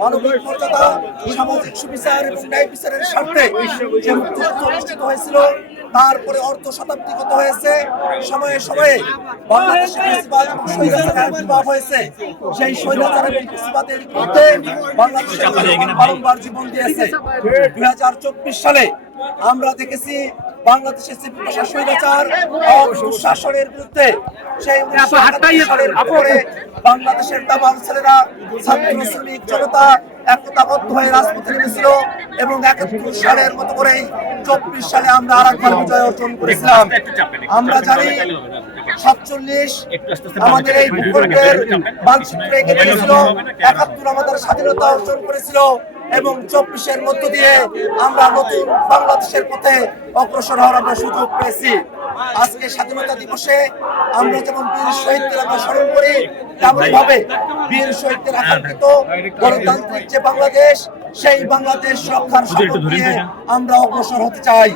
মানবিক মর্যাদা, সামাজিক সুবিচার এবং ন্যায় বিচারের স্বার্থে যে মুক্তিযুদ্ধ অনুষ্ঠিত হয়েছিল, তারপরে অর্ধ শতাব্দীগত হয়েছে, সময়ে সময়ে বাংলাদেশে ফ্যাসিবাদ এবং স্বৈরাচারের আবির্ভাব হয়েছে। সেই স্বৈরাচার এবং ফ্যাসিবাদের বিরুদ্ধে বাংলাদেশের জনগণ বারংবার জীবন দিয়েছে। 2024 সালে আমরা দেখেছি বাংলাদেশের যে বিকাশের স্বৈরাচার শাসনের বিরুদ্ধে সেই 1971 সালের পরে বাংলাদেশের তামাম ছেলেরা, ছাত্র শ্রমিক জনতা একতাবদ্ধ হয়ে রাজপথে নেমেছিল এবং 71 সালের মতো করেই 24 সালে আমরা আরেকবার বিজয় অর্জন করেছিলাম। আমরা জানি 47 আমাদের এই ভূখণ্ডের মানচিত্রে এঁকে দিয়েছিল, 71 আমাদের স্বাধীনতা অর্জন করেছিল এবং 24-এর মধ্য দিয়ে আমরা নতুন বাংলাদেশের পথে অগ্রসর হওয়ার আমরা সুযোগ পেয়েছি। আজকে স্বাধীনতা দিবসে আমরা যেমন বীর শহীদদের আমরা স্মরণ করি, তেমনি ভাবে বীর শহীদদের আকাঙ্ক্ষিত গণতান্ত্রিক যে বাংলাদেশ, সেই বাংলাদেশ রক্ষার শপথ নিয়ে আমরা অগ্রসর হতে চাই।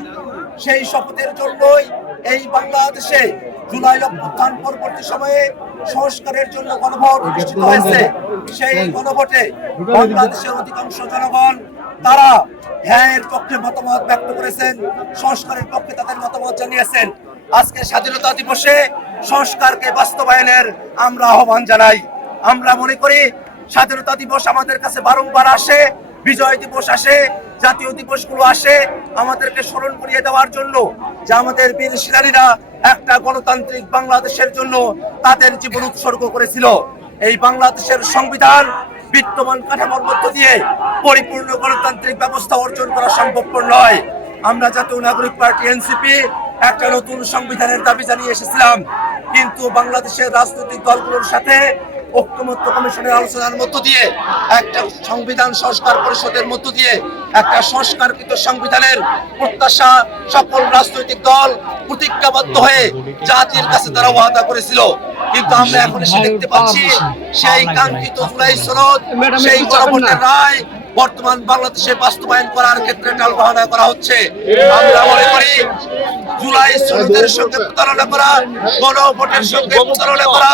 সেই শপথের জন্যই এই বাংলাদেশে জুলাই অভ্যুত্থান পরবর্তী সময়ে সংস্কারের জন্য গণভোট অনুষ্ঠিত হয়েছে। সেই গণভোটে বাংলাদেশের অধিকাংশ জনগণ তারা হ্যাঁর পক্ষে মতামত ব্যক্ত করেছেন, সংস্কারের পক্ষে তাদের মতামত জানিয়েছেন। আজকে স্বাধীনতা দিবসে সংস্কারকে বাস্তবায়নের আমরা আহ্বান জানাই। আমরা মনে করি স্বাধীনতা দিবস আমাদের কাছে বারংবার আসে, বিজয় দিবস আসে, জাতীয় দিবসগুলো আসে আমাদেরকে স্মরণ করিয়ে দেওয়ার জন্য যে আমাদের বীর সেনানীরা একটা গণতান্ত্রিক বাংলাদেশের জন্য তাদের জীবন উৎসর্গ করেছিল। এই বাংলাদেশের সংবিধান বিদ্যমান কাঠামোর মধ্য দিয়ে পরিপূর্ণ গণতান্ত্রিক ব্যবস্থা অর্জন করা সম্ভবপর নয়। আমরা জাতীয় নাগরিক পার্টি এনসিপি একটা নতুন সংবিধানের দাবি জানিয়ে এসেছিলাম, কিন্তু বাংলাদেশের রাজনৈতিক দলগুলোর সাথে ঐক্যমত্য কমিশনের আলোচনার মধ্য দিয়ে একটা সংবিধান সংস্কার পরিষদের মধ্য দিয়ে একটা সংস্কারকৃত সংবিধানের প্রত্যাশা সকল রাজনৈতিক দল প্রতিজ্ঞাবদ্ধ হয়ে জাতির কাছে তারা ওয়াদা করেছিল। কিন্তু আমরা এখন এসে দেখতে পাচ্ছি সেই কাঙ্ক্ষিত জুলাই সনদ, সেই গণভোটের রায় বর্তমান বাংলাদেশে বাস্তবায়ন করার ক্ষেত্রে টালবাহানা করা হচ্ছে। আমরা মনে করি জুলাই সনদের সঙ্গে প্রতারণা করা, গণভোটের সঙ্গে প্রতারণা করা,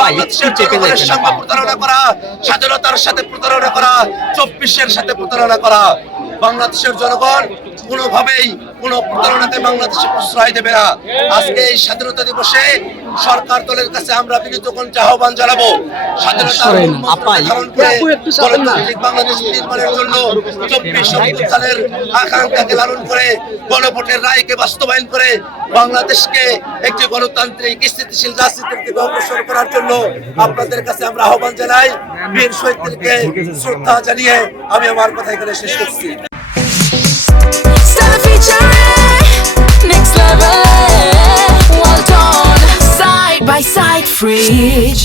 বাংলাদেশের জনগণের সঙ্গে প্রতারণা করা, স্বাধীনতার সাথে প্রতারণা করা, 24-এর সাথে প্রতারণা করা। বাংলাদেশের জনগণ কোনোভাবেই কোনো প্রতারণাতে বাংলাদেশে প্রশ্রয় দেবে না। আজকে এই স্বাধীনতা দিবসে সরকার দলের কাছে আমরা বিনীত কণ্ঠে আহ্বান জানাবো, স্বাধীনতার ধারণ করে গণতান্ত্রিক বাংলাদেশ নির্মাণের জন্য 24 সালের আকাঙ্ক্ষাকে লালন করে গণভোটের রায়কে বাস্তবায়ন করে বাংলাদেশকে একটি গণতান্ত্রিক স্থিতিশীল রাজনীতির দিকে অগ্রসর করার জন্য আপনাদের কাছে আমরা আহ্বান জানাই। বীর শহীদদেরকে শ্রদ্ধা জানিয়ে আমি আমার কথা এখানে শেষ করছি। Next level, well done, side by side, Fridge.